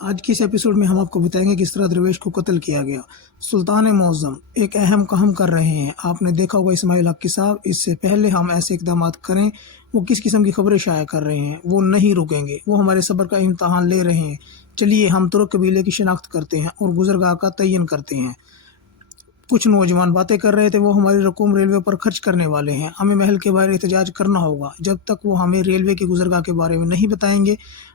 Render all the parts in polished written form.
آج کی اس ایپیسوڈ میں ہم آپ کو بتائیں گے کس طرح درویش کو قتل کیا گیا۔ سلطان معظم ایک اہم کام کر رہے ہیں۔ آپ نے دیکھا ہوگا اسماعیل حقی صاحب، اس سے پہلے ہم ایسے اقدامات کریں وہ کس قسم کی خبریں شائع کر رہے ہیں، وہ نہیں رکیں گے، وہ ہمارے صبر کا امتحان لے رہے ہیں۔ چلیے ہم ترک قبیلے کی شناخت کرتے ہیں اور گزرگاہ کا تعین کرتے ہیں۔ کچھ نوجوان باتیں کر رہے تھے، وہ ہماری رقوم ریلوے پر خرچ کرنے والے ہیں، ہمیں محل کے باہر احتجاج کرنا ہوگا۔ جب تک وہ ہمیں ریلوے کی گزرگاہ کے بارے میں نہیں بتائیں گے،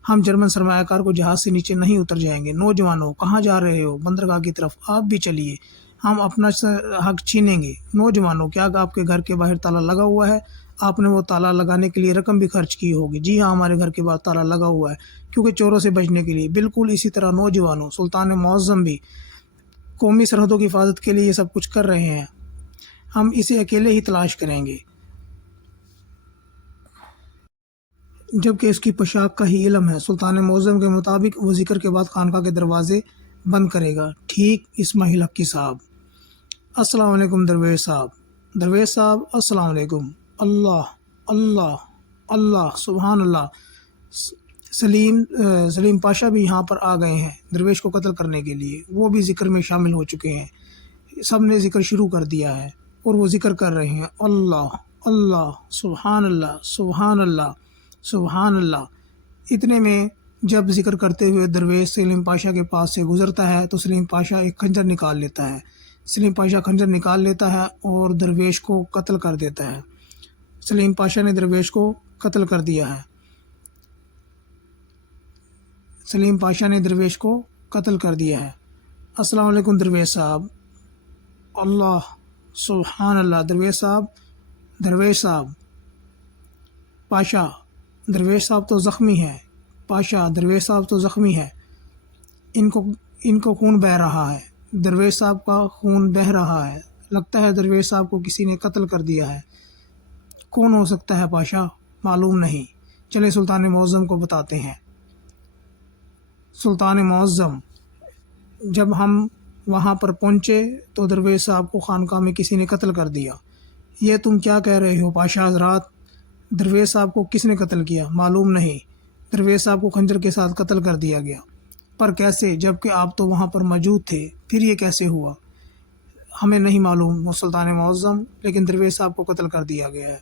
ہم جرمن سرمایہ کار کو جہاز سے نیچے نہیں اتر جائیں گے۔ نوجوانوں، کہاں جا رہے ہو؟ بندرگاہ کی طرف۔ آپ بھی چلیے، ہم اپنا حق چھینیں گے۔ نوجوانوں، کیا آپ کے گھر کے باہر تالا لگا ہوا ہے؟ آپ نے وہ تالا لگانے کے لیے رقم بھی خرچ کی ہوگی۔ جی ہاں، ہمارے گھر کے باہر تالا لگا ہوا ہے، کیونکہ چوروں سے بچنے کے لیے۔ بالکل اسی طرح نوجوانوں، سلطان معظم بھی قومی سرحدوں کی حفاظت کے لیے یہ سب کچھ کر رہے ہیں۔ ہم اسے اکیلے ہی تلاش کریں گے، جبکہ اس کی پوشاک کا ہی علم ہے۔ سلطان معظم کے مطابق وہ ذکر کے بعد خانقاہ کے دروازے بند کرے گا۔ ٹھیک اسماعیل حقی صاحب۔ السلام علیکم درویش صاحب۔ درویش صاحب السلام علیکم۔ اللہ اللہ اللہ، سبحان اللہ۔ سلیم پاشا بھی یہاں پر آ گئے ہیں درویش کو قتل کرنے کے لیے۔ وہ بھی ذکر میں شامل ہو چکے ہیں۔ سب نے ذکر شروع کر دیا ہے اور وہ ذکر کر رہے ہیں۔ اللہ اللہ، سبحان اللہ سبحان اللہ سبحان اللہ۔ اتنے میں جب ذکر کرتے ہوئے درویش سلیم پاشا کے پاس سے گزرتا ہے تو سلیم پاشا ایک خنجر نکال لیتا ہے۔ سلیم پاشا خنجر نکال لیتا ہے اور درویش کو قتل کر دیتا ہے۔ سلیم پاشا نے درویش کو قتل کر دیا ہے۔ سلیم پاشا نے درویش کو قتل کر دیا ہے۔ السلام علیکم درویش صاحب۔ اللہ، سبحان اللہ۔ درویش صاحب پاشا، درویش صاحب تو زخمی ہے۔ پاشا، درویش صاحب تو زخمی ہے۔ ان کو خون بہہ رہا ہے۔ درویش صاحب کا خون بہہ رہا ہے۔ لگتا ہے درویش صاحب کو کسی نے قتل کر دیا ہے۔ کون ہو سکتا ہے پاشا؟ معلوم نہیں۔ چلے سلطان معظم کو بتاتے ہیں۔ سلطان معظم، جب ہم وہاں پر پہنچے تو درویش صاحب کو خانقاہ میں کسی نے قتل کر دیا۔ یہ تم کیا کہہ رہے ہو پاشا حضرات؟ درویش صاحب کو کس نے قتل کیا؟ معلوم نہیں۔ درویش صاحب کو خنجر کے ساتھ قتل کر دیا گیا۔ پر کیسے، جبکہ آپ تو وہاں پر موجود تھے؟ پھر یہ کیسے ہوا؟ ہمیں نہیں معلوم وہ سلطان معظم، لیکن درویش صاحب کو قتل کر دیا گیا ہے۔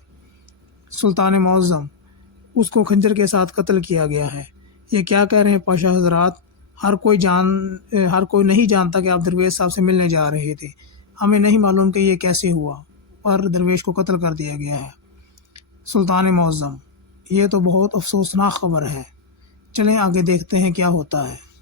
سلطان معظم، اس کو خنجر کے ساتھ قتل کیا گیا ہے۔ یہ کیا کہہ رہے ہیں پاشا حضرات؟ ہر کوئی نہیں جانتا کہ آپ درویش صاحب سے ملنے جا رہے تھے۔ ہمیں نہیں معلوم کہ یہ کیسے ہوا، پر درویش کو قتل کر دیا گیا ہے۔ سلطان معظم، یہ تو بہت افسوسناک خبر ہے۔ چلیں آگے دیکھتے ہیں کیا ہوتا ہے۔